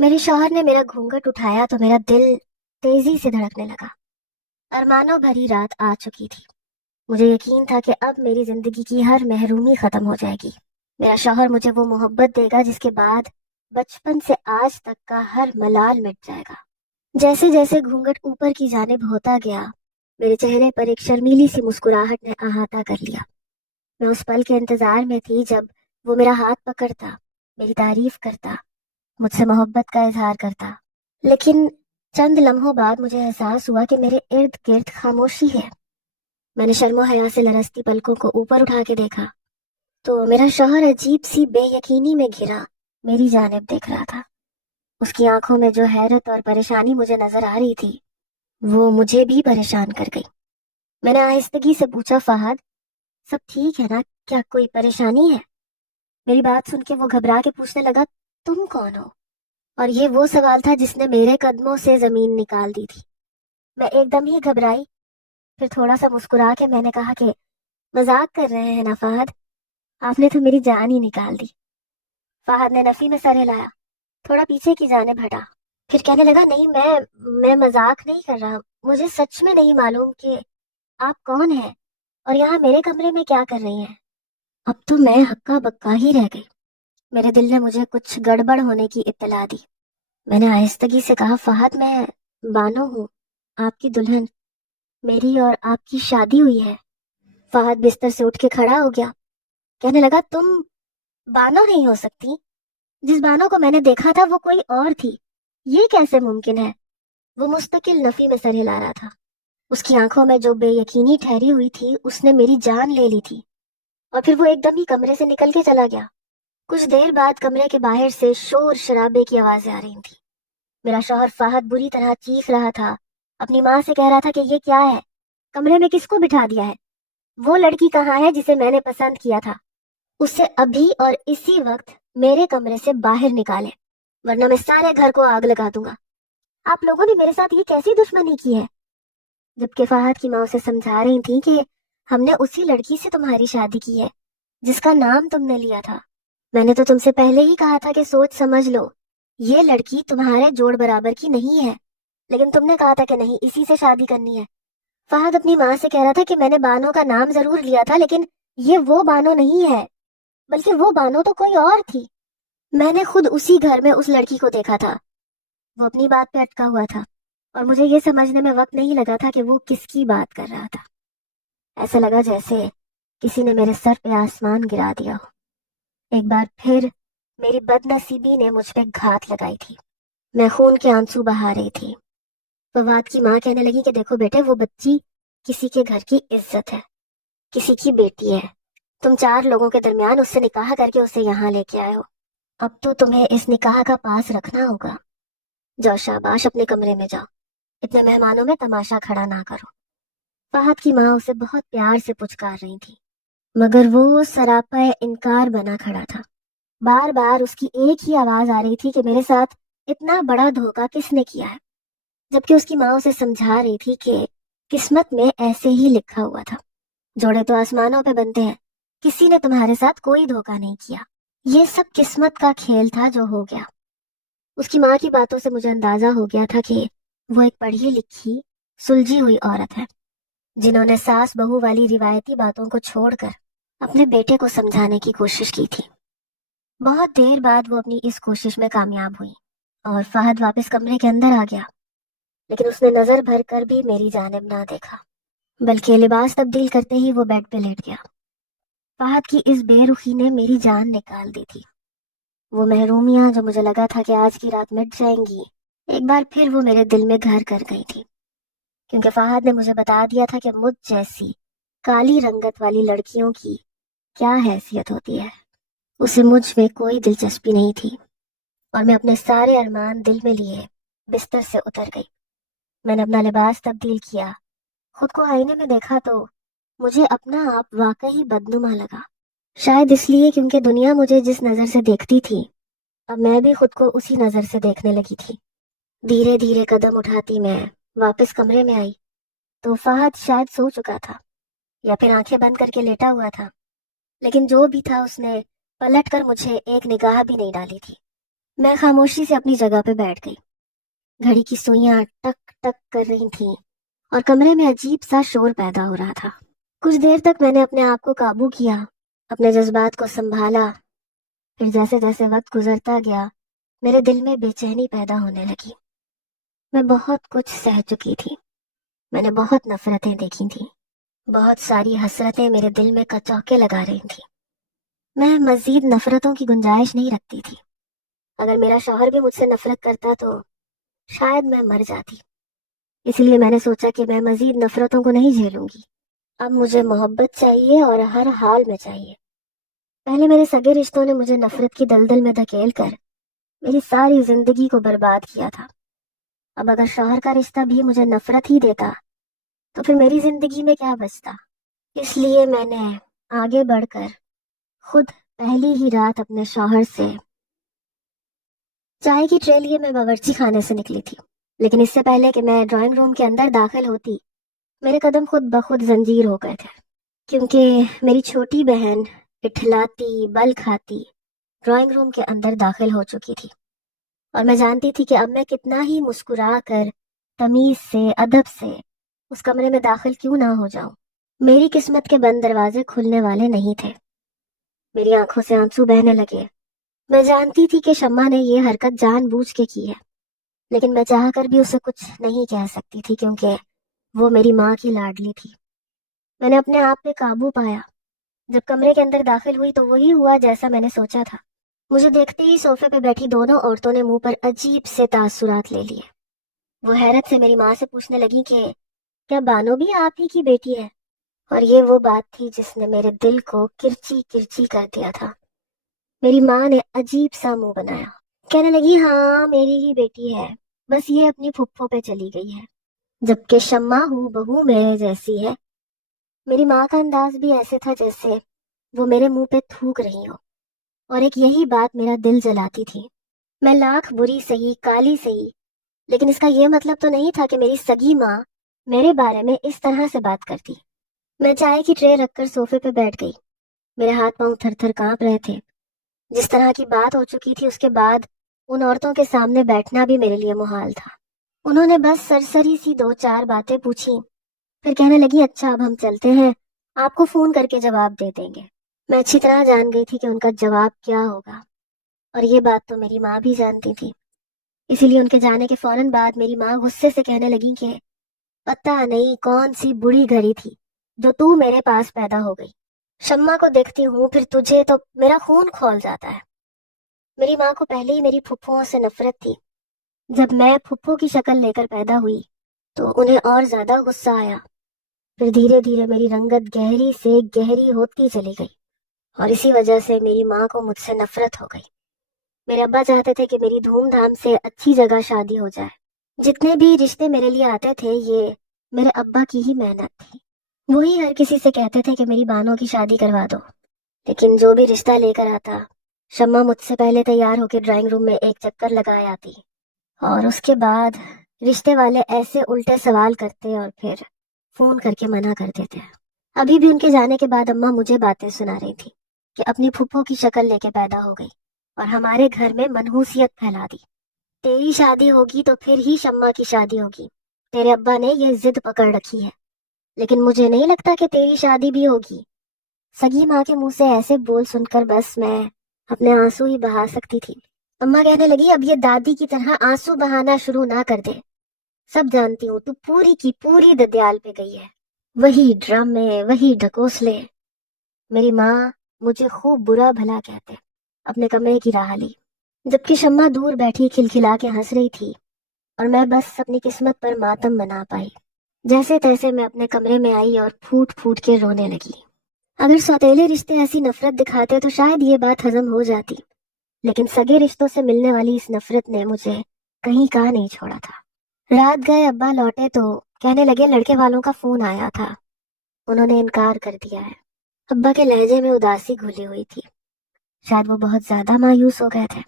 میرے شوہر نے میرا گھونگھٹ اٹھایا تو میرا دل تیزی سے دھڑکنے لگا۔ ارمانوں بھری رات آ چکی تھی۔ مجھے یقین تھا کہ اب میری زندگی کی ہر محرومی ختم ہو جائے گی۔ میرا شوہر مجھے وہ محبت دے گا جس کے بعد بچپن سے آج تک کا ہر ملال مٹ جائے گا۔ جیسے جیسے گھونگھٹ اوپر کی جانب ہوتا گیا، میرے چہرے پر ایک شرمیلی سی مسکراہٹ نے احاطہ کر لیا۔ میں اس پل کے انتظار میں تھی جب وہ میرا ہاتھ پکڑتا، میری تعریف کرتا، مجھ سے محبت کا اظہار کرتا۔ لیکن چند لمحوں بعد مجھے احساس ہوا کہ میرے ارد گرد خاموشی ہے۔ میں نے شرم و حیا سے لرزتی پلکوں کو اوپر اٹھا کے دیکھا تو میرا شوہر عجیب سی بے یقینی میں گھرا میری جانب دیکھ رہا تھا۔ اس کی آنکھوں میں جو حیرت اور پریشانی مجھے نظر آ رہی تھی وہ مجھے بھی پریشان کر گئی۔ میں نے آہستگی سے پوچھا، فہد سب ٹھیک ہے نا؟ کیا کوئی پریشانی ہے؟ میری بات سن کے وہ گھبرا کے پوچھنے لگا، تم کون ہو؟ اور یہ وہ سوال تھا جس نے میرے قدموں سے زمین نکال دی تھی۔ میں ایک دم ہی گھبرائی، پھر تھوڑا سا مسکرا کے میں نے کہا کہ مذاق کر رہے ہیں نا فہد، آپ نے تو میری جان ہی نکال دی۔ فہد نے نفی میں سر ہلایا، تھوڑا پیچھے کی جانب ہٹا، پھر کہنے لگا، نہیں میں مذاق نہیں کر رہا، مجھے سچ میں نہیں معلوم کہ آپ کون ہیں اور یہاں میرے کمرے میں کیا کر رہی ہیں۔ اب تو میں ہکا بکا ہی رہ گئی۔ میرے دل نے مجھے کچھ گڑبڑ ہونے کی اطلاع دی۔ میں نے آہستگی سے کہا، فہد میں بانو ہوں، آپ کی دلہن، میری اور آپ کی شادی ہوئی ہے۔ فہد بستر سے اٹھ کے کھڑا ہو گیا، کہنے لگا، تم بانو نہیں ہو سکتی، جس بانو کو میں نے دیکھا تھا وہ کوئی اور تھی، یہ کیسے ممکن ہے؟ وہ مستقل نفی میں سر ہلا رہا تھا۔ اس کی آنکھوں میں جو بے یقینی ٹھہری ہوئی تھی اس نے میری جان لے لی تھی، اور پھر وہ ایک دم ہی کمرے سے نکل کے چلا گیا۔ کچھ دیر بعد کمرے کے باہر سے شور شرابے کی آوازیں آ رہی تھیں۔ میرا شوہر فہد بری طرح چیخ رہا تھا، اپنی ماں سے کہہ رہا تھا کہ یہ کیا ہے، کمرے میں کس کو بٹھا دیا ہے، وہ لڑکی کہاں ہے جسے میں نے پسند کیا تھا، اسے ابھی اور اسی وقت میرے کمرے سے باہر نکالے، ورنہ میں سارے گھر کو آگ لگا دوں گا۔ آپ لوگوں نے میرے ساتھ یہ کیسی دشمنی کی ہے؟ جبکہ فہد کی ماں اسے سمجھا رہی تھی کہ ہم نے اسی لڑکی سے تمہاری شادی کی ہے جس کا نام تم نے لیا تھا۔ میں نے تو تم سے پہلے ہی کہا تھا کہ سوچ سمجھ لو، یہ لڑکی تمہارے جوڑ برابر کی نہیں ہے، لیکن تم نے کہا تھا کہ نہیں، اسی سے شادی کرنی ہے۔ فہد اپنی ماں سے کہہ رہا تھا کہ میں نے بانو کا نام ضرور لیا تھا لیکن یہ وہ بانو نہیں ہے، بلکہ وہ بانو تو کوئی اور تھی۔ میں نے خود اسی گھر میں اس لڑکی کو دیکھا تھا۔ وہ اپنی بات پہ اٹکا ہوا تھا اور مجھے یہ سمجھنے میں وقت نہیں لگا تھا کہ وہ کس کی بات کر رہا تھا۔ ایسا لگا جیسے کسی نے میرے سر پہ آسمان گرا دیا ہو۔ ایک بار پھر میری بد نصیبی نے مجھ پہ گھات لگائی تھی۔ میں خون کے آنسو بہا رہی تھی۔ فواد کی ماں کہنے لگی کہ دیکھو بیٹے، وہ بچی کسی کے گھر کی عزت ہے، کسی کی بیٹی ہے، تم 4 لوگوں کے درمیان اس سے نکاح کر کے اسے یہاں لے کے آئے ہو، اب تو تمہیں اس نکاح کا پاس رکھنا ہوگا۔ جاؤ شاباش، اپنے کمرے میں جاؤ، اتنے مہمانوں میں تماشا کھڑا نہ کرو۔ فہد کی ماں اسے بہت پیار سے پچکار رہی تھی، مگر وہ سراپا انکار بنا کھڑا تھا۔ بار بار اس کی ایک ہی آواز آ رہی تھی کہ میرے ساتھ اتنا بڑا دھوکہ کس نے کیا ہے، جبکہ اس کی ماں اسے سمجھا رہی تھی کہ قسمت میں ایسے ہی لکھا ہوا تھا، جوڑے تو آسمانوں پہ بنتے ہیں، کسی نے تمہارے ساتھ کوئی دھوکہ نہیں کیا، یہ سب قسمت کا کھیل تھا جو ہو گیا۔ اس کی ماں کی باتوں سے مجھے اندازہ ہو گیا تھا کہ وہ ایک پڑھی لکھی سلجھی ہوئی عورت ہے، جنہوں نے ساس بہو والی روایتی باتوں کو چھوڑ کر اپنے بیٹے کو سمجھانے کی کوشش کی تھی۔ بہت دیر بعد وہ اپنی اس کوشش میں کامیاب ہوئی اور فہد واپس کمرے کے اندر آ گیا، لیکن اس نے نظر بھر کر بھی میری جانب نہ دیکھا، بلکہ لباس تبدیل کرتے ہی وہ بیڈ پہ لیٹ گیا۔ فہد کی اس بے رخی نے میری جان نکال دی تھی۔ وہ محرومیاں جو مجھے لگا تھا کہ آج کی رات مٹ جائیں گی، ایک بار پھر وہ میرے دل میں گھر کر گئی تھی، کیونکہ فہد نے مجھے بتا دیا تھا کہ مجھ جیسی کالی رنگت والی لڑکیوں کی کیا حیثیت ہوتی ہے۔ اسے مجھ میں کوئی دلچسپی نہیں تھی اور میں اپنے سارے ارمان دل میں لیے بستر سے اتر گئی۔ میں نے اپنا لباس تبدیل کیا، خود کو آئینے میں دیکھا تو مجھے اپنا آپ واقعی بدنما لگا، شاید اس لیے کیونکہ دنیا مجھے جس نظر سے دیکھتی تھی اب میں بھی خود کو اسی نظر سے دیکھنے لگی تھی۔ دھیرے دھیرے قدم اٹھاتی میں واپس کمرے میں آئی تو فہد شاید سو چکا تھا یا پھر آنکھیں بند کر کے لیٹا ہوا تھا، لیکن جو بھی تھا اس نے پلٹ کر مجھے ایک نگاہ بھی نہیں ڈالی تھی۔ میں خاموشی سے اپنی جگہ پہ بیٹھ گئی۔ گھڑی کی سوئیاں ٹک ٹک کر رہی تھیں اور کمرے میں عجیب سا شور پیدا ہو رہا تھا۔ کچھ دیر تک میں نے اپنے آپ کو قابو کیا، اپنے جذبات کو سنبھالا۔ پھر جیسے جیسے وقت گزرتا گیا میرے دل میں بے چینی پیدا ہونے لگی۔ میں بہت کچھ سہ چکی تھی، میں نے بہت نفرتیں دیکھی تھیں، بہت ساری حسرتیں میرے دل میں کچوکے لگا رہی تھیں۔ میں مزید نفرتوں کی گنجائش نہیں رکھتی تھی۔ اگر میرا شوہر بھی مجھ سے نفرت کرتا تو شاید میں مر جاتی۔ اس لیے میں نے سوچا کہ میں مزید نفرتوں کو نہیں جھیلوں گی۔ اب مجھے محبت چاہیے اور ہر حال میں چاہیے۔ پہلے میرے سگے رشتوں نے مجھے نفرت کی دلدل میں دھکیل کر میری ساری زندگی کو برباد کیا تھا۔ اب اگر شوہر کا رشتہ بھی مجھے نفرت ہی دیتا تو پھر میری زندگی میں کیا بچتا؟ اس لیے میں نے آگے بڑھ کر خود پہلی ہی رات اپنے شوہر سے چائے کی ٹرے لیے میں باورچی خانے سے نکلی تھی، لیکن اس سے پہلے کہ میں ڈرائنگ روم کے اندر داخل ہوتی میرے قدم خود بخود زنجیر ہو گئے تھے، کیونکہ میری چھوٹی بہن اٹھلاتی بل کھاتی ڈرائنگ روم کے اندر داخل ہو چکی تھی، اور میں جانتی تھی کہ اب میں کتنا ہی مسکرا کر تمیز سے ادب سے اس کمرے میں داخل کیوں نہ ہو جاؤں، میری قسمت کے بند دروازے کھلنے والے نہیں تھے۔ میری آنکھوں سے آنسو بہنے لگے۔ میں جانتی تھی کہ شمع نے یہ حرکت جان بوجھ کے کی ہے، لیکن میں چاہ کر بھی اسے کچھ نہیں کہہ سکتی تھی کیونکہ وہ میری ماں کی لاڈلی تھی۔ میں نے اپنے آپ پہ قابو پایا۔ جب کمرے کے اندر داخل ہوئی تو وہی ہوا جیسا میں نے سوچا تھا۔ مجھے دیکھتے ہی صوفے پہ بیٹھی دونوں عورتوں نے منہ پر عجیب سے تاثرات لے لیے۔ وہ حیرت سے میری ماں سے پوچھنے لگی کہ کیا بانو بھی آپ ہی کی بیٹی ہے؟ اور یہ وہ بات تھی جس نے میرے دل کو کرچی کرچی کر دیا تھا۔ میری ماں نے عجیب سا منہ بنایا، کہنے لگی ہاں میری ہی بیٹی ہے، بس یہ اپنی پھپھو پہ چلی گئی ہے، جبکہ شمع ہو بہو میرے جیسی ہے۔ میری ماں کا انداز بھی ایسے تھا جیسے وہ میرے منہ پہ تھوک رہی ہو، اور ایک یہی بات میرا دل جلاتی تھی۔ میں لاکھ بری سہی کالی سہی، لیکن اس کا یہ مطلب تو نہیں تھا کہ میری سگی ماں میرے بارے میں اس طرح سے بات کرتی۔ میں چائے کی ٹرے رکھ کر صوفے پہ بیٹھ گئی۔ میرے ہاتھ پاؤں تھر تھر کانپ رہے تھے۔ جس طرح کی بات ہو چکی تھی اس کے بعد ان عورتوں کے سامنے بیٹھنا بھی میرے لیے محال تھا۔ انہوں نے بس سرسری سی دو چار باتیں پوچھی، پھر کہنے لگی اچھا اب ہم چلتے ہیں، آپ کو فون کر کے جواب دے دیں گے۔ میں اچھی طرح جان گئی تھی کہ ان کا جواب کیا ہوگا، اور یہ بات تو میری ماں بھی جانتی تھی۔ اسی لیے ان کے جانے کے فوراً بعد میری ماں غصے سے کہنے لگی کہ پتہ نہیں کون سی بری گھڑی تھی جو تو میرے پاس پیدا ہو گئی۔ شمع کو دیکھتی ہوں پھر تجھے تو میرا خون کھول جاتا ہے۔ میری ماں کو پہلے ہی میری پھپھوؤں سے نفرت تھی۔ جب میں پھپھو کی شکل لے کر پیدا ہوئی تو انہیں اور زیادہ غصہ آیا۔ پھر دھیرے دھیرے میری رنگت گہری سے گہری ہوتی چلی گئی، اور اسی وجہ سے میری ماں کو مجھ سے نفرت ہو گئی۔ میرے ابا چاہتے تھے کہ میری دھوم دھام سے اچھی جگہ شادی ہو جائے۔ جتنے بھی رشتے میرے لیے آتے تھے یہ میرے ابا کی ہی محنت تھی۔ وہی ہر کسی سے کہتے تھے کہ میری بانوں کی شادی کروا دو، لیکن جو بھی رشتہ لے کر آتا شمع مجھ سے پہلے تیار ہو کے ڈرائنگ روم میں ایک چکر لگائے آتی، اور اس کے بعد رشتے والے ایسے الٹے سوال کرتے اور پھر فون کر کے منع کر دیتے۔ ابھی بھی ان کے جانے کے بعد اماں مجھے باتیں سنا رہی تھی کہ اپنی پھپھو کی شکل لے کے پیدا ہو گئی اور ہمارے گھر میں منحوسیت پھیلا دی۔ تیری شادی ہوگی تو پھر ہی شمع کی شادی ہوگی، تیرے ابا نے یہ ضد پکڑ رکھی ہے، لیکن مجھے نہیں لگتا کہ تیری شادی بھی ہوگی۔ سگی ماں کے منہ سے ایسے بول سن کر بس میں اپنے آنسو ہی بہا سکتی تھی۔ اماں کہنے لگی اب یہ دادی کی طرح آنسو بہانا شروع نہ کر دے، سب جانتی ہوں تو پوری کی پوری ددیال پہ گئی ہے، وہی ڈرامے وہی ڈھکوسلے۔ میری ماں مجھے خوب برا بھلا کہتے اپنے کمرے کی راہ لی، جبکہ شمع دور بیٹھی کھلکھلا کے ہنس رہی تھی، اور میں بس اپنی قسمت پر ماتم منا پائی۔ جیسے تیسے میں اپنے کمرے میں آئی اور پھوٹ پھوٹ کے رونے لگی۔ اگر سوتیلے رشتے ایسی نفرت دکھاتے تو شاید یہ بات ہضم ہو جاتی، لیکن سگے رشتوں سے ملنے والی اس نفرت نے مجھے کہیں کا نہیں چھوڑا تھا۔ رات گئے ابا لوٹے تو کہنے لگے لڑکے والوں کا فون آیا تھا، انہوں نے انکار کر دیا ہے۔ ابا کے لہجے میں اداسی گھلی ہوئی تھی، شاید وہ بہت زیادہ مایوس ہو گئے تھے۔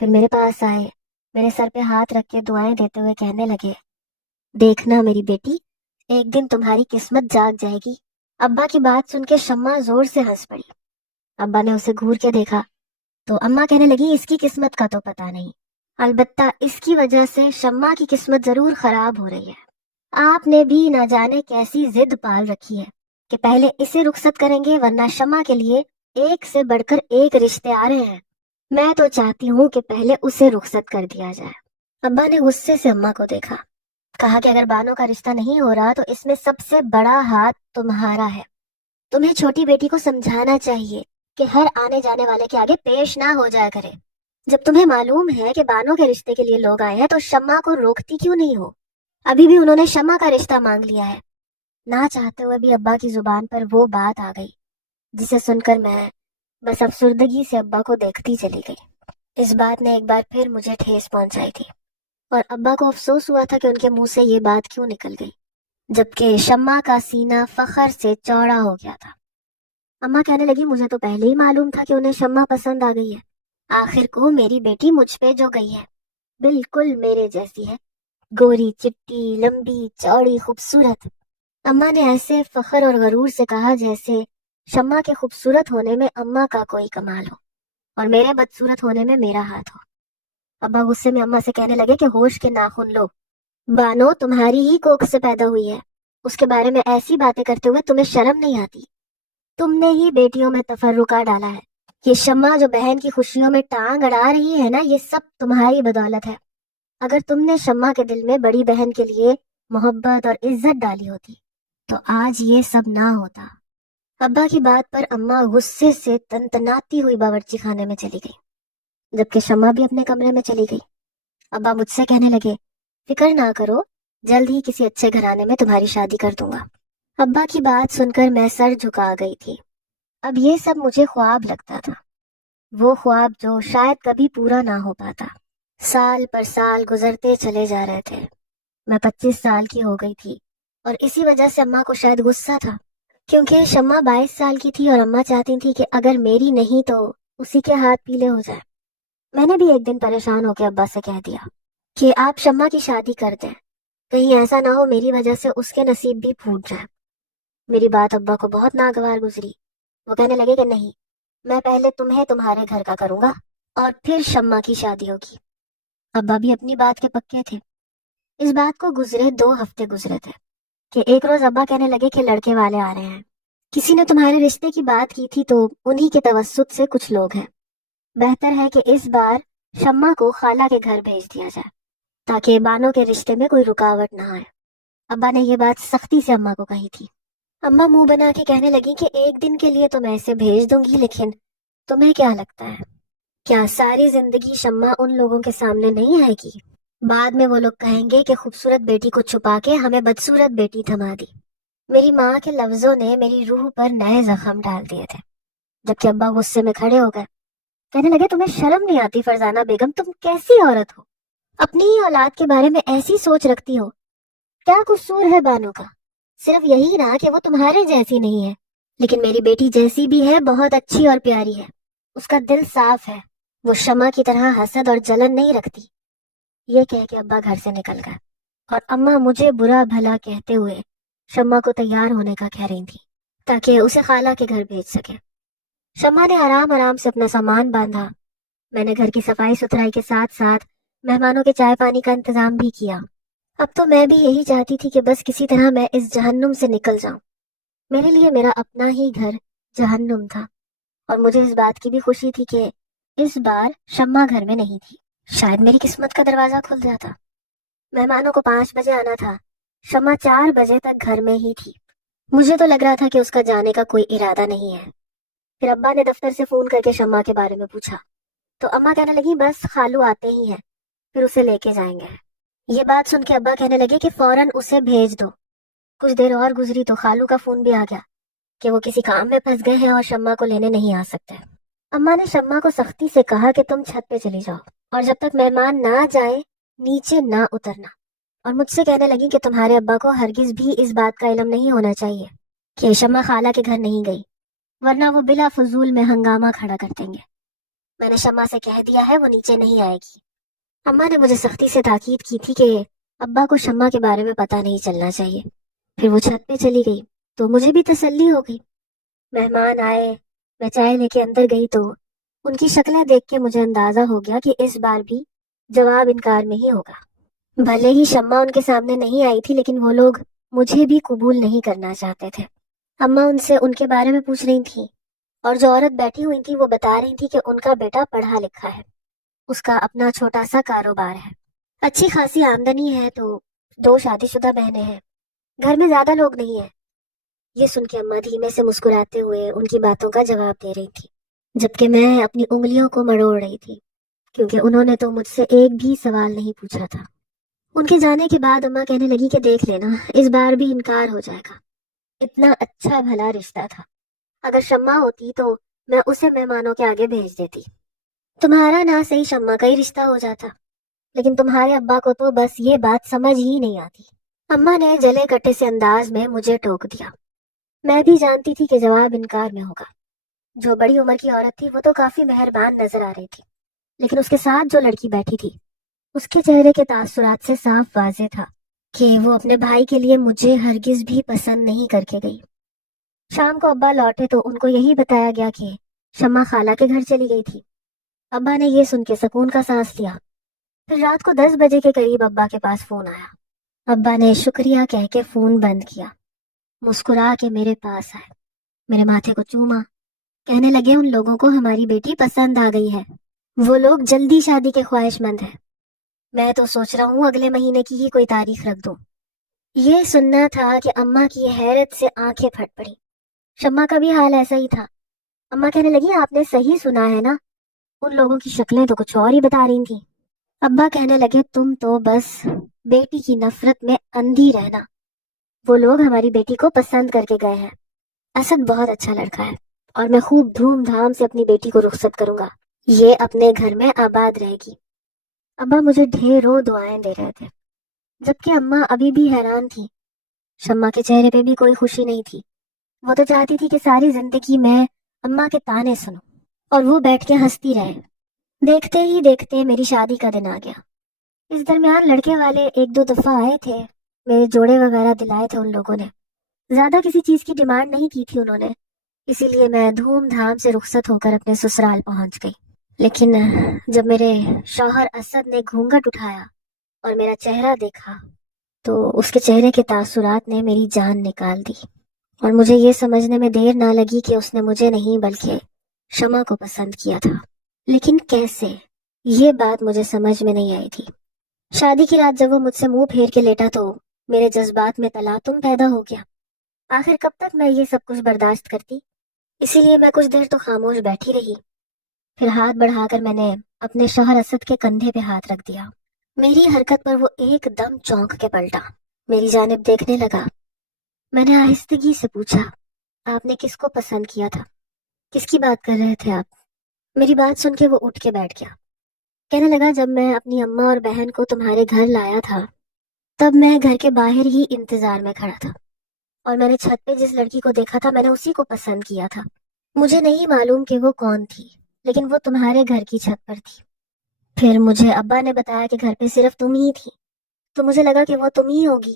پھر میرے پاس آئے، میرے سر پہ ہاتھ رکھ کے دعائیں دیتے ہوئے کہنے لگے دیکھنا میری بیٹی، ایک دن تمہاری قسمت جاگ جائے گی۔ ابا کی بات سن کے شمع زور سے ہنس پڑی۔ ابا نے اسے گھور کے دیکھا تو اماں کہنے لگی اس کی قسمت کا تو پتہ نہیں، البتہ اس کی وجہ سے شمع کی قسمت ضرور خراب ہو رہی ہے۔ آپ نے بھی نہ جانے کیسی ضد پال رکھی ہے کہ پہلے اسے رخصت کریں گے، ورنہ شمع کے لیے ایک سے بڑھ کر ایک رشتے آ رہے ہیں۔ میں تو چاہتی ہوں کہ پہلے اسے رخصت کر دیا جائے۔ ابا نے غصے سے اماں کو دیکھا، کہا کہ اگر بانو کا رشتہ نہیں ہو رہا تو اس میں سب سے بڑا ہاتھ تمہارا ہے۔ تمہیں چھوٹی بیٹی کو سمجھانا چاہیے کہ ہر آنے جانے والے کے آگے پیش نہ ہو جایا کرے۔ جب تمہیں معلوم ہے کہ بانو کے رشتے کے لیے لوگ آئے ہیں تو شمع کو روکتی کیوں نہیں ہو؟ ابھی بھی انہوں نے شمع کا رشتہ مانگ لیا ہے۔ نہ چاہتے ہوئے بھی ابا کی زبان پر وہ بات آ گئی جسے سن کر میں بس افسردگی سے ابا کو دیکھتی چلی گئی۔ اس بات نے ایک بار پھر مجھے ٹھیس پہنچائی تھی، اور ابا کو افسوس ہوا تھا کہ ان کے منہ سے یہ بات کیوں نکل گئی، جبکہ شمع کا سینہ فخر سے چوڑا ہو گیا تھا۔ اماں کہنے لگی مجھے تو پہلے ہی معلوم تھا کہ انہیں شمع پسند آ گئی ہے۔ آخر کو میری بیٹی مجھ پہ جو گئی ہے بالکل میرے جیسی ہے، گوری چٹی لمبی چوڑی خوبصورت۔ اماں نے ایسے فخر اور غرور سے کہا جیسے شمع کے خوبصورت ہونے میں اماں کا کوئی کمال ہو اور میرے بدصورت ہونے میں میرا ہاتھ ہو۔ ابا غصے میں اماں سے کہنے لگے کہ ہوش کے ناخن لو، بانو تمہاری ہی کوکھ سے پیدا ہوئی ہے، اس کے بارے میں ایسی باتیں کرتے ہوئے تمہیں شرم نہیں آتی؟ تم نے ہی بیٹیوں میں تفرقہ ڈالا ہے۔ یہ شمع جو بہن کی خوشیوں میں ٹانگ اڑا رہی ہے نا، یہ سب تمہاری بدولت ہے۔ اگر تم نے شمع کے دل میں بڑی بہن کے لیے محبت اور عزت ڈالی ہوتی تو آج یہ سب نہ ہوتا۔ ابا کی بات پر اماں غصے سے تنتناتی ہوئی باورچی خانے میں چلی گئی، جبکہ شمع بھی اپنے کمرے میں چلی گئی۔ ابا مجھ سے کہنے لگے فکر نہ کرو، جلد ہی کسی اچھے گھرانے میں تمہاری شادی کر دوں گا۔ ابا کی بات سن کر میں سر جھکا گئی تھی۔ اب یہ سب مجھے خواب لگتا تھا، وہ خواب جو شاید کبھی پورا نہ ہو پاتا۔ سال پر سال گزرتے چلے جا رہے تھے، میں 25 سال کی ہو گئی تھی، اور اسی وجہ سے اماں کو شاید غصہ تھا، کیونکہ شمع 22 سال کی تھی اور اماں چاہتی تھی کہ اگر میری نہیں تو اسی کے ہاتھ پیلے ہو جائے۔ میں نے بھی ایک دن پریشان ہو کے ابا سے کہہ دیا کہ آپ شمع کی شادی کر دیں، کہیں ایسا نہ ہو میری وجہ سے اس کے نصیب بھی پھوٹ جائے۔ میری بات ابا کو بہت ناگوار گزری۔ وہ کہنے لگے کہ نہیں، میں پہلے تمہیں تمہارے گھر کا کروں گا اور پھر شمع کی شادی ہوگی۔ ابا بھی اپنی بات کے پکے تھے۔ اس بات کو گزرے 2 ہفتے گزرے تھے کہ ایک روز ابا کہنے لگے کہ لڑکے والے آ رہے ہیں، کسی نے تمہارے رشتے کی بات کی تھی تو انہی کے توسط سے کچھ لوگ ہیں، بہتر ہے کہ اس بار شمع کو خالہ کے گھر بھیج دیا جائے تاکہ بانو کے رشتے میں کوئی رکاوٹ نہ آئے۔ ابا نے یہ بات سختی سے اماں کو کہی تھی۔ اماں منہ بنا کے کہنے لگی کہ ایک دن کے لیے تو میں اسے بھیج دوں گی، لیکن تمہیں کیا لگتا ہے کیا ساری زندگی شمع ان لوگوں کے سامنے نہیں آئے گی؟ بعد میں وہ لوگ کہیں گے کہ خوبصورت بیٹی کو چھپا کے ہمیں بدصورت بیٹی تھما دی۔ میری ماں کے لفظوں نے میری روح پر نئے زخم ڈال دیے تھے، جبکہ ابا غصے میں کھڑے ہو گئے، کہنے لگے تمہیں شرم نہیں آتی فرزانہ بیگم؟ تم کیسی عورت ہو، اپنی ہی اولاد کے بارے میں ایسی سوچ رکھتی ہو؟ کیا قصور ہے بانو کا؟ صرف یہی نہ کہ وہ تمہارے جیسی نہیں ہے، لیکن میری بیٹی جیسی بھی ہے، بہت اچھی اور پیاری ہے، اس کا دل صاف ہے، وہ شمع کی طرح حسد اور جلن نہیں رکھتی۔ یہ کہہ کے ابا گھر سے نکل گئے، اور اماں مجھے برا بھلا کہتے ہوئے شمع کو تیار ہونے کا کہہ رہی تھی تاکہ اسے خالہ کے گھر بھیج سکے۔ شمع نے آرام آرام سے اپنا سامان باندھا، میں نے گھر کی صفائی ستھرائی کے ساتھ ساتھ مہمانوں کے چائے پانی کا انتظام بھی کیا۔ اب تو میں بھی یہی چاہتی تھی کہ بس کسی طرح میں اس جہنم سے نکل جاؤں۔ میرے لیے میرا اپنا ہی گھر جہنم تھا، اور مجھے اس بات کی بھی خوشی تھی کہ اس بار شمع گھر میں نہیں تھی، شاید میری قسمت کا دروازہ کھل جاتا۔ مہمانوں کو 5 بجے آنا تھا، شمع 4 بجے تک گھر میں ہی تھی۔ مجھے تو لگ رہا تھا کہ اس کا جانے کا کوئی ارادہ نہیں ہے۔ پھر ابا نے دفتر سے فون کر کے شمع کے بارے میں پوچھا تو اماں کہنے لگی بس خالو آتے ہی ہیں، پھر اسے لے کے جائیں گے۔ یہ بات سن کے ابا کہنے لگے کہ فوراً اسے بھیج دو۔ کچھ دیر اور گزری تو خالو کا فون بھی آ گیا کہ وہ کسی کام میں پھنس گئے ہیں اور شمع کو لینے نہیں آ سکتے۔ اماں نے شمع کو سختی سے کہا کہ تم چھت پہ چلی جاؤ اور جب تک مہمان نہ جائیں نیچے نہ اترنا، اور مجھ سے کہنے لگی کہ تمہارے ابا کو ہرگز بھی اس بات کا علم نہیں ہونا چاہیے کہ شمع خالہ کے گھر نہیں گئی، ورنہ وہ بلا فضول میں ہنگامہ کھڑا کر دیں گے۔ میں نے شمع سے کہہ دیا ہے وہ نیچے نہیں آئے گی۔ اماں نے مجھے سختی سے تاکید کی تھی کہ ابا کو شمع کے بارے میں پتہ نہیں چلنا چاہیے۔ پھر وہ چھت پہ چلی گئی تو مجھے بھی تسلی ہو گئی۔ مہمان آئے، میں چائے لے کے اندر گئی تو ان کی شکلیں دیکھ کے مجھے اندازہ ہو گیا کہ اس بار بھی جواب انکار میں ہی ہوگا۔ بھلے ہی شمع ان کے سامنے نہیں آئی تھی، لیکن وہ لوگ مجھے بھی قبول نہیں کرنا چاہتے تھے۔ اماں ان سے ان کے بارے میں پوچھ رہی تھیں، اور جو عورت بیٹھی ہوئی تھی وہ بتا رہی تھی کہ ان کا بیٹا پڑھا لکھا ہے، اس کا اپنا چھوٹا سا کاروبار ہے، اچھی خاصی آمدنی ہے، تو 2 شادی شدہ بہنیں ہیں، گھر میں زیادہ لوگ نہیں ہیں۔ یہ سن کے اماں دھیمے سے مسکراتے ہوئے ان کی باتوں کا جواب دے رہی تھی، جبکہ میں اپنی انگلیوں کو مروڑ رہی تھی، کیونکہ انہوں نے تو مجھ سے ایک بھی سوال نہیں پوچھا تھا۔ ان کے جانے کے بعد اماں کہنے لگی کہ دیکھ لینا، اس بار بھی انکار ہو جائے گا۔ اتنا اچھا بھلا رشتہ تھا، اگر شمع ہوتی تو میں اسے مہمانوں کے آگے بھیج دیتی۔ تمہارا نہ صحیح شمع کا ہی رشتہ ہو جاتا، لیکن تمہارے ابا کو تو بس یہ بات سمجھ ہی نہیں آتی۔ اماں نے جلے کٹے سے انداز میں مجھے ٹوک دیا۔ میں بھی جانتی تھی کہ جواب انکار میں ہوگا۔ جو بڑی عمر کی عورت تھی وہ تو کافی مہربان نظر آ رہی تھی، لیکن اس کے ساتھ جو لڑکی بیٹھی تھی اس کے چہرے کے تاثرات سے صاف واضح تھا کہ وہ اپنے بھائی کے لیے مجھے ہرگز بھی پسند نہیں کر کے گئی۔ شام کو ابا لوٹے تو ان کو یہی بتایا گیا کہ شمع خالہ کے گھر چلی گئی تھی۔ ابا نے یہ سن کے سکون کا سانس لیا۔ پھر رات کو 10 بجے کے قریب ابا کے پاس فون آیا۔ ابا نے شکریہ کہہ کے فون بند کیا، مسکرا کے میرے پاس آئے، میرے ماتھے کو چوما، کہنے لگے ان لوگوں کو ہماری بیٹی پسند آ گئی ہے، وہ لوگ جلدی شادی کے خواہش مند ہیں۔ میں تو سوچ رہا ہوں اگلے مہینے کی ہی کوئی تاریخ رکھ دوں۔ یہ سننا تھا کہ اماں کی حیرت سے آنکھیں پھٹ پڑی۔ شمع کا بھی حال ایسا ہی تھا۔ اماں کہنے لگی آپ نے صحیح سنا ہے نا، ان لوگوں کی شکلیں تو کچھ اور ہی بتا رہی تھیں۔ ابا کہنے لگے تم تو بس بیٹی کی نفرت میں اندھی رہنا، وہ لوگ ہماری بیٹی کو پسند کر کے گئے ہیں، اسد بہت اچھا لڑکا ہے، اور میں خوب دھوم دھام سے اپنی بیٹی کو رخصت کروں گا، یہ اپنے گھر میں آباد رہے گی۔ ابا مجھے ڈھیروں دعائیں دے رہے تھے، جبکہ اماں ابھی بھی حیران تھی۔ شمع کے چہرے پہ بھی کوئی خوشی نہیں تھی، وہ تو چاہتی تھی کہ ساری زندگی میں اماں کے تانے سنوں اور وہ بیٹھ کے ہنستی رہے۔ دیکھتے ہی دیکھتے میری شادی کا دن آ گیا۔ اس درمیان لڑکے والے 1-2 دفعہ آئے تھے، میرے جوڑے وغیرہ دلائے تھے ان لوگوں نے، زیادہ کسی چیز کی ڈیمانڈ نہیں کی تھی انہوں نے، اسی لیے میں دھوم دھام سے رخصت ہو کر اپنے سسرال پہنچ گئی۔ لیکن جب میرے شوہر اسد نے گھونگھٹ اٹھایا اور میرا چہرہ دیکھا تو اس کے چہرے کے تاثرات نے میری جان نکال دی، اور مجھے یہ سمجھنے میں دیر نہ لگی کہ اس نے مجھے نہیں بلکہ شمع کو پسند کیا تھا۔ لیکن کیسے، یہ بات مجھے سمجھ میں نہیں آئی تھی۔ شادی کی رات جب وہ مجھ سے منہ پھیر کے لیٹا تو میرے جذبات میں تلاطم پیدا ہو گیا۔ آخر کب تک میں یہ سب کچھ برداشت کرتی؟ اسی لیے میں کچھ دیر تو خاموش بیٹھی رہی، پھر ہاتھ بڑھا کر میں نے اپنے شوہر اسد کے کندھے پہ ہاتھ رکھ دیا۔ میری حرکت پر وہ ایک دم چونک کے پلٹا، میری جانب دیکھنے لگا۔ میں نے آہستگی سے پوچھا، آپ نے کس کو پسند کیا تھا؟ کس کی بات کر رہے تھے آپ؟ میری بات سن کے وہ اٹھ کے بیٹھ گیا، کہنے لگا جب میں اپنی اماں اور بہن کو تمہارے گھر لایا تھا تب میں گھر کے باہر ہی انتظار میں کھڑا تھا، اور میں نے چھت پہ جس لڑکی کو دیکھا تھا میں نے اسی کو پسند کیا تھا۔ مجھے نہیں معلوم کہ وہ کون تھی، لیکن وہ تمہارے گھر کی چھت پر تھی۔ پھر مجھے ابا نے بتایا کہ گھر پہ صرف تم ہی تھی، تو مجھے لگا کہ وہ تم ہی ہوگی۔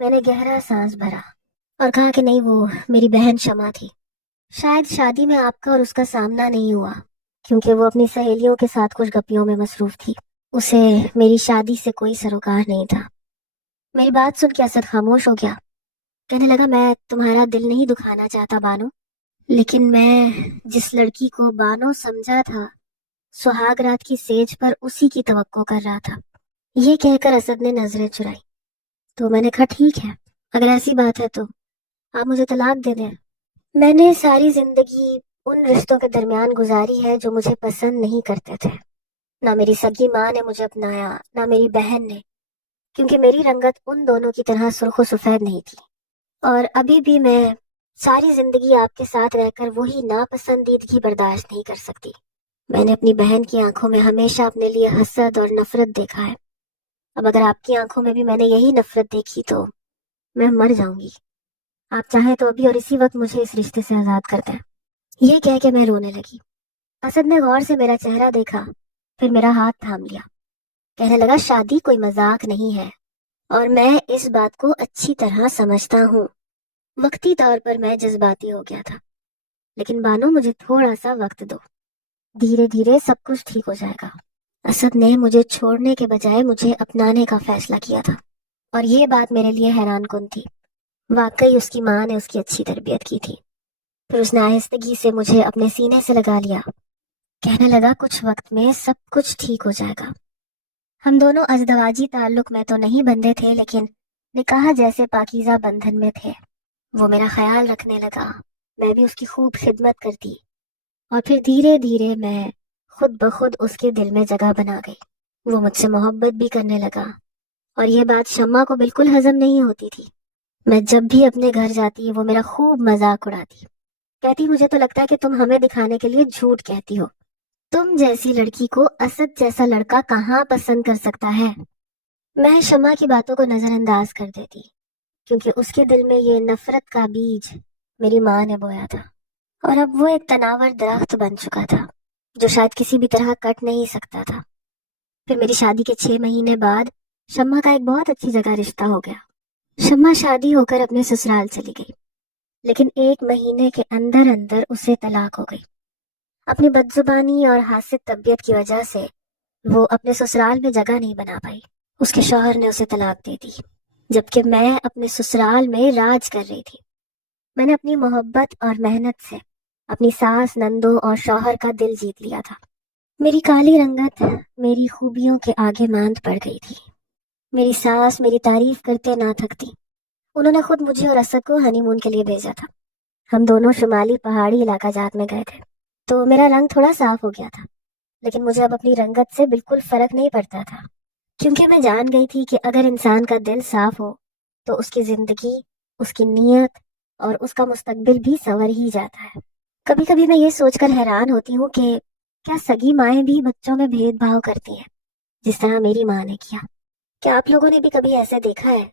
میں نے گہرا سانس بھرا اور کہا کہ نہیں، وہ میری بہن شمع تھی۔ شاید شادی میں آپ کا اور اس کا سامنا نہیں ہوا، کیونکہ وہ اپنی سہیلیوں کے ساتھ کچھ گپیوں میں مصروف تھی، اسے میری شادی سے کوئی سروکار نہیں تھا۔ میری بات سن کے اسد خاموش ہو گیا، کہنے لگا میں تمہارا دل نہیں دکھانا چاہتا بانو، لیکن میں جس لڑکی کو بانو سمجھا تھا سہاگ رات کی سیج پر اسی کی توقع کر رہا تھا۔ یہ کہہ کر اسد نے نظریں چرائی، تو میں نے کہا ٹھیک ہے، اگر ایسی بات ہے تو آپ مجھے طلاق دے دیں۔ میں نے ساری زندگی ان رشتوں کے درمیان گزاری ہے جو مجھے پسند نہیں کرتے تھے، نہ میری سگی ماں نے مجھے اپنایا نہ میری بہن نے، کیونکہ میری رنگت ان دونوں کی طرح سرخ و سفید نہیں تھی، اور ابھی بھی میں ساری زندگی آپ کے ساتھ رہ کر وہی ناپسندیدگی برداشت نہیں کر سکتی۔ میں نے اپنی بہن کی آنکھوں میں ہمیشہ اپنے لیے حسد اور نفرت دیکھا ہے، اب اگر آپ کی آنکھوں میں بھی میں نے یہی نفرت دیکھی تو میں مر جاؤں گی۔ آپ چاہیں تو ابھی اور اسی وقت مجھے اس رشتے سے آزاد کر دیں۔ یہ کہہ کے میں رونے لگی۔ اسد نے غور سے میرا چہرہ دیکھا، پھر میرا ہاتھ تھام لیا، کہنے لگا شادی کوئی مذاق نہیں ہے، اور میں اس بات کو اچھی طرح سمجھتا ہوں۔ وقتی طور پر میں جذباتی ہو گیا تھا، لیکن بانو مجھے تھوڑا سا وقت دو۔ دھیرے دھیرے سب کچھ ٹھیک ہو جائے گا۔ اسد نے مجھے چھوڑنے کے بجائے مجھے اپنانے کا فیصلہ کیا تھا، اور یہ بات میرے لیے حیران کن تھی۔ واقعی اس کی ماں نے اس کی اچھی تربیت کی تھی۔ پھر اس نے آہستگی سے مجھے اپنے سینے سے لگا لیا، کہنے لگا کچھ وقت میں سب کچھ ٹھیک ہو جائے گا۔ ہم دونوں ازدواجی تعلق میں تو نہیں بندھے تھے، لیکن نکاح جیسے پاکیزہ بندھن میں تھے۔ وہ میرا خیال رکھنے لگا، میں بھی اس کی خوب خدمت کرتی، اور پھر دھیرے دھیرے میں خود بخود اس کے دل میں جگہ بنا گئی۔ وہ مجھ سے محبت بھی کرنے لگا، اور یہ بات شمع کو بالکل ہضم نہیں ہوتی تھی۔ میں جب بھی اپنے گھر جاتی وہ میرا خوب مذاق اڑاتی، کہتی مجھے تو لگتا ہے کہ تم ہمیں دکھانے کے لیے جھوٹ کہتی ہو، تم جیسی لڑکی کو اسد جیسا لڑکا کہاں پسند کر سکتا ہے۔ میں شمع کی باتوں کو نظر انداز کر دیتی، کیونکہ اس کے دل میں یہ نفرت کا بیج میری ماں نے بویا تھا، اور اب وہ ایک تناور درخت بن چکا تھا جو شاید کسی بھی طرح کٹ نہیں سکتا تھا۔ پھر میری شادی کے 6 مہینے بعد شمع کا ایک بہت اچھی جگہ رشتہ ہو گیا۔ شمع شادی ہو کر اپنے سسرال چلی گئی، لیکن 1 مہینے کے اندر اندر اسے طلاق ہو گئی۔ اپنی بدزبانی اور حاسد طبیعت کی وجہ سے وہ اپنے سسرال میں جگہ نہیں بنا پائی۔ اس کے شوہر نے اسے طلاق دے دی، جبکہ میں اپنے سسرال میں راج کر رہی تھی۔ میں نے اپنی محبت اور محنت سے اپنی ساس، نندوں اور شوہر کا دل جیت لیا تھا۔ میری کالی رنگت میری خوبیوں کے آگے ماند پڑ گئی تھی۔ میری ساس میری تعریف کرتے نہ تھکتی۔ انہوں نے خود مجھے اور اسد کو ہنی مون کے لیے بھیجا تھا۔ ہم دونوں شمالی پہاڑی علاقہ جات میں گئے تھے، تو میرا رنگ تھوڑا صاف ہو گیا تھا، لیکن مجھے اب اپنی رنگت سے بالکل فرق نہیں پڑتا تھا، کیونکہ میں جان گئی تھی کہ اگر انسان کا دل صاف ہو تو اس کی زندگی، اس کی نیت اور اس کا مستقبل بھی سنور ہی جاتا ہے۔ کبھی کبھی میں یہ سوچ کر حیران ہوتی ہوں کہ کیا سگی مائیں بھی بچوں میں بھید بھاؤ کرتی ہیں جس طرح میری ماں نے کیا؟ کیا آپ لوگوں نے بھی کبھی ایسے دیکھا ہے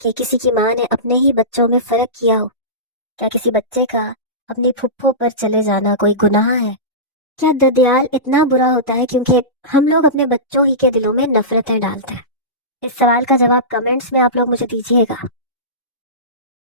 کہ کسی کی ماں نے اپنے ہی بچوں میں فرق کیا ہو؟ کیا کسی بچے کا اپنی پھپھو پر چلے جانا کوئی گناہ ہے؟ کیا ددیال اتنا برا ہوتا ہے کیونکہ ہم لوگ اپنے بچوں ہی کے دلوں میں نفرتیں ڈالتے ہیں؟ اس سوال کا جواب کمنٹس میں آپ لوگ مجھے دیجیے گا۔